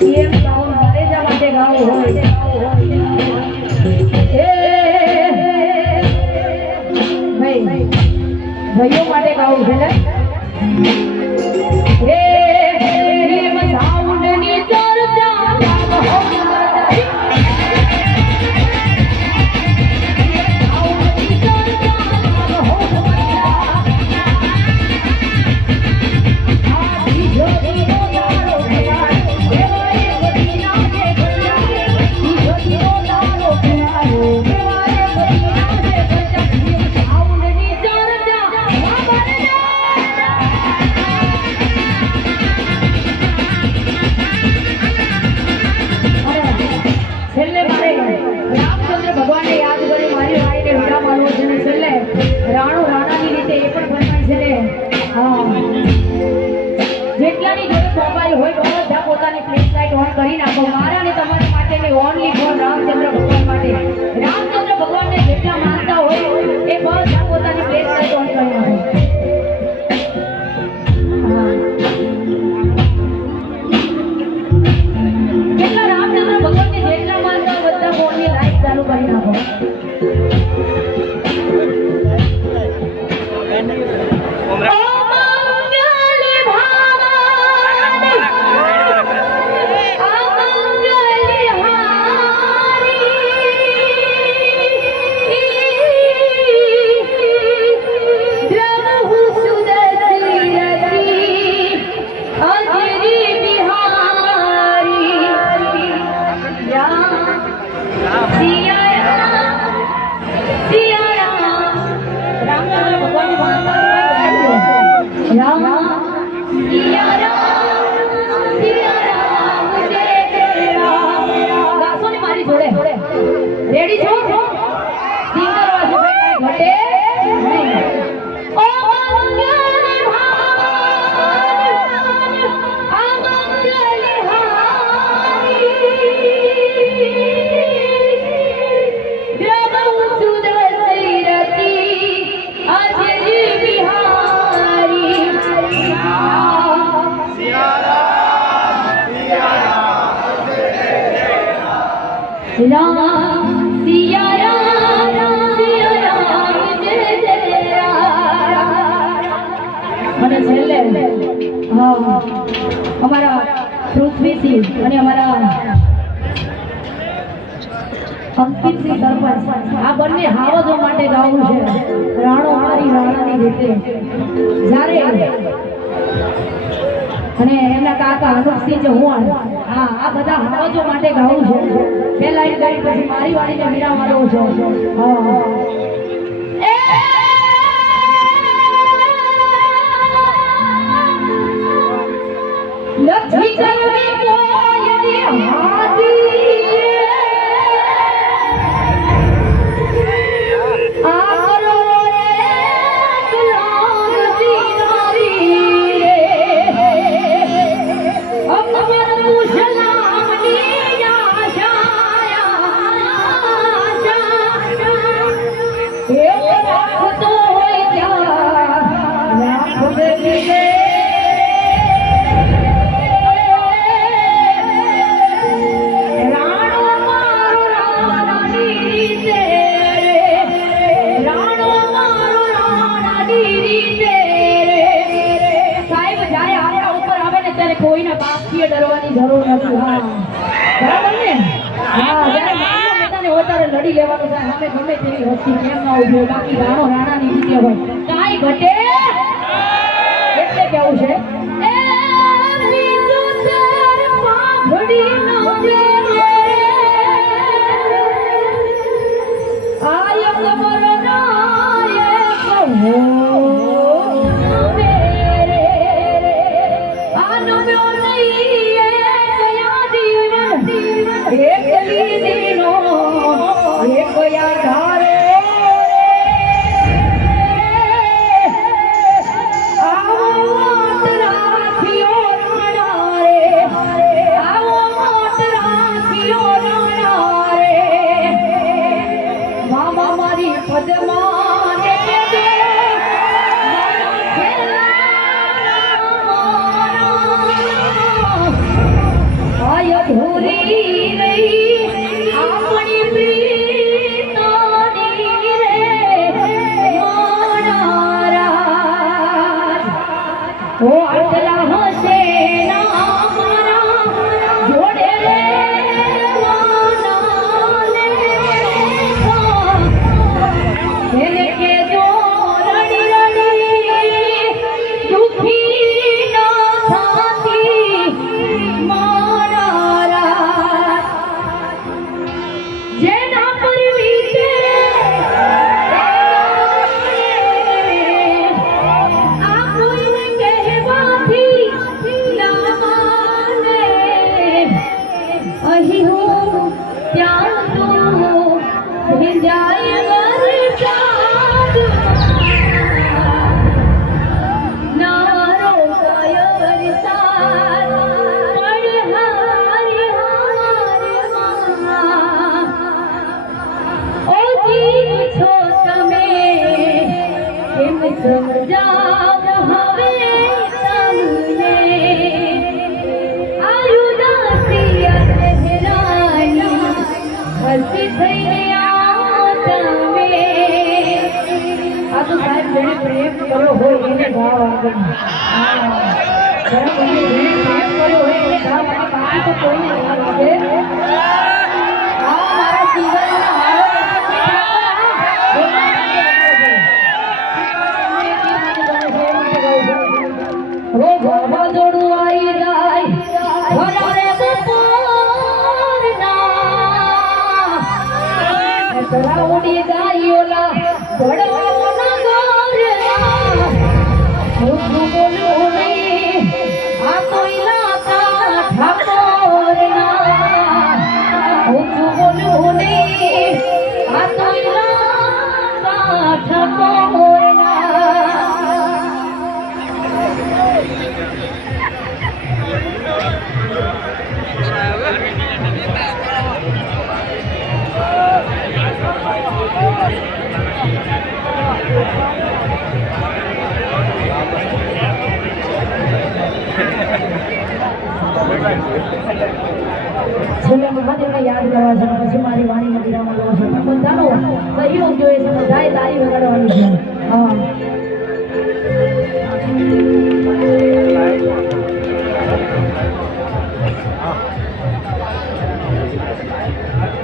એમ ગાવું મારે જા માટે ગાવું હોય ભાઈઓ માટે ગાવું છે ને અમારા પૃથ્વીસિંહ અને અમારા અંકિતસિંહ સરપંચ આ બંને હાવજો માટે ગાવું છે રાણો મારી રાણાની રીતે જ્યારે અને એમના કાકા અનુપસિંહ ચૌહાણ આ બધા હાવજો માટે ગાવું છે પહેલા એક ગાઈ પછી મારી વાળીને મીરા મારો છો લક્ષ્મી કરવી કોયની હાથી આરો રે ગુલામ જીનારી રે અમર મુસલામની આશા એ રાખતો હોય ત્યાં રાખ બેલી કોઈને બાપથી ડરવાની જરૂર નથી બરાબર ને વધારે લડી લેવાનું થાય અમે ગમે તેવી વસ્તી કેમ ના ઉભો બાકી રાણો રાણાની રીતે હોય કાંઈ ઘટે એટલે કેવું છે અધૂરી રહી આપણી પ્રીતોની રે મારા ઓ આટલા હશે ના મારા જોડે એને કેજો રડી રડી દુખી ન થાતી મારા રાત જેના પર વીતે આ કોઈને કહેવાથી ના માને અહીં હું ત્યાં તું ભીંજાય વરસાદ નારો ગયો વરસાદ પડે હારી હારમાં ઓ જીવ છો તમે કેમ સમજાવ હવે તમને આયુદાસી ચહેરાની હસી થઈને આ તમે આ તો સાહેબ જેને પ્રેમ કર્યો હોય એને ભાવ આગળ પ્રેમ કર્યો હોય એને ભાવ આગળ બાકી તો કોઈને ભાવ લાગે મારા જીવનના ઓ બાબા જોડું આવી જાય ભરારે બપોરના તળાવડી ગાયોલા ભડવાના ગોરના હું બોલું નહીં આ કોઈ લાતા ઠાકોરના હું બોલું નહીં આ કોઈ લાતા ઠાકોરના છેલ્લે મહાદેવને યાદ કરવા છે પછી મારી વાણીમાં વિરામ લેવો છે બધાનો સહયોગ જોઈએ છે બધાએ તાળી વગાડવાની છે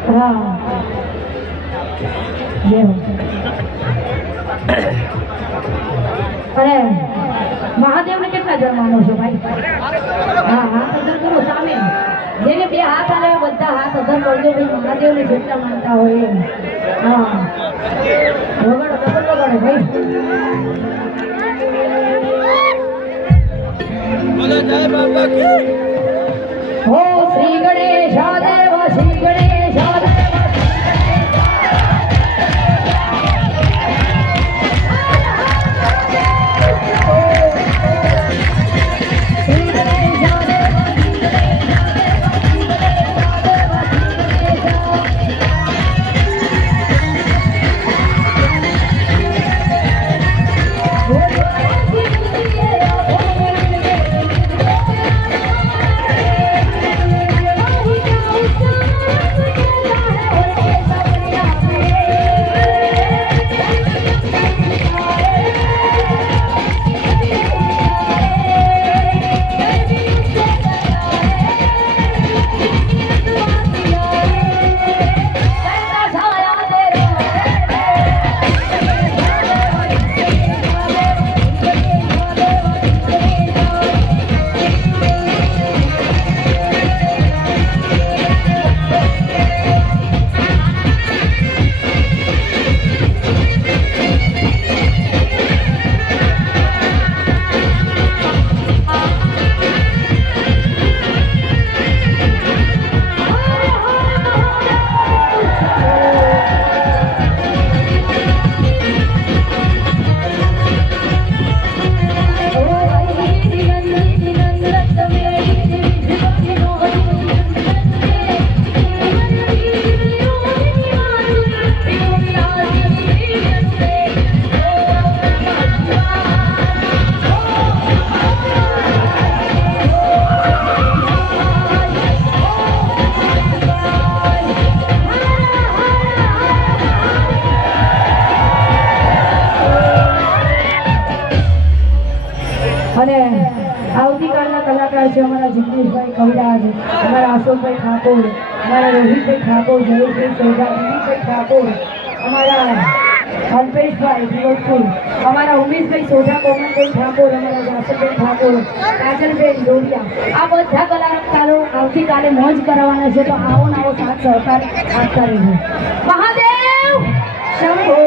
હા અરે મહાદેવને કેટલા જણ માનો છો ભાઈ હા હાથ અધર કરો સામે જેને બે હાથ આવે બધા હાથ અધર કરજો ભાઈ મહાદેવને જેટલા માનતા હોય એમ હા વગાડો ડબલ વગાડો ભાઈ બોલો જય બાબા કી હો શ્રી ગણેશ દેવ શ્રી ગણેશ દેવ Oh, અમારા જિગ્નેશભાઈ કવિરાજ, અમારા અશોકભાઈ ઠાકોર, અમારા રોહિતભાઈ ઠાકોર, જયેશભાઈ સોઢા, દિલીપભાઈ ઠાકોર, અમારા અલ્પેશભાઈ વિરોધપુર, અમારા ઉમેશભાઈ સોઢા, કોમલભાઈ ઠાકોર, અમારા જાસરભાઈ ઠાકોર, કાજલબેન ડોડિયા, આ બધા કલાકારો આવતીકાલે મોજ કરવાના છે. તો આવો ને આવો સાથ સહકાર આપતા રહેજો. મહાદેવ શંભો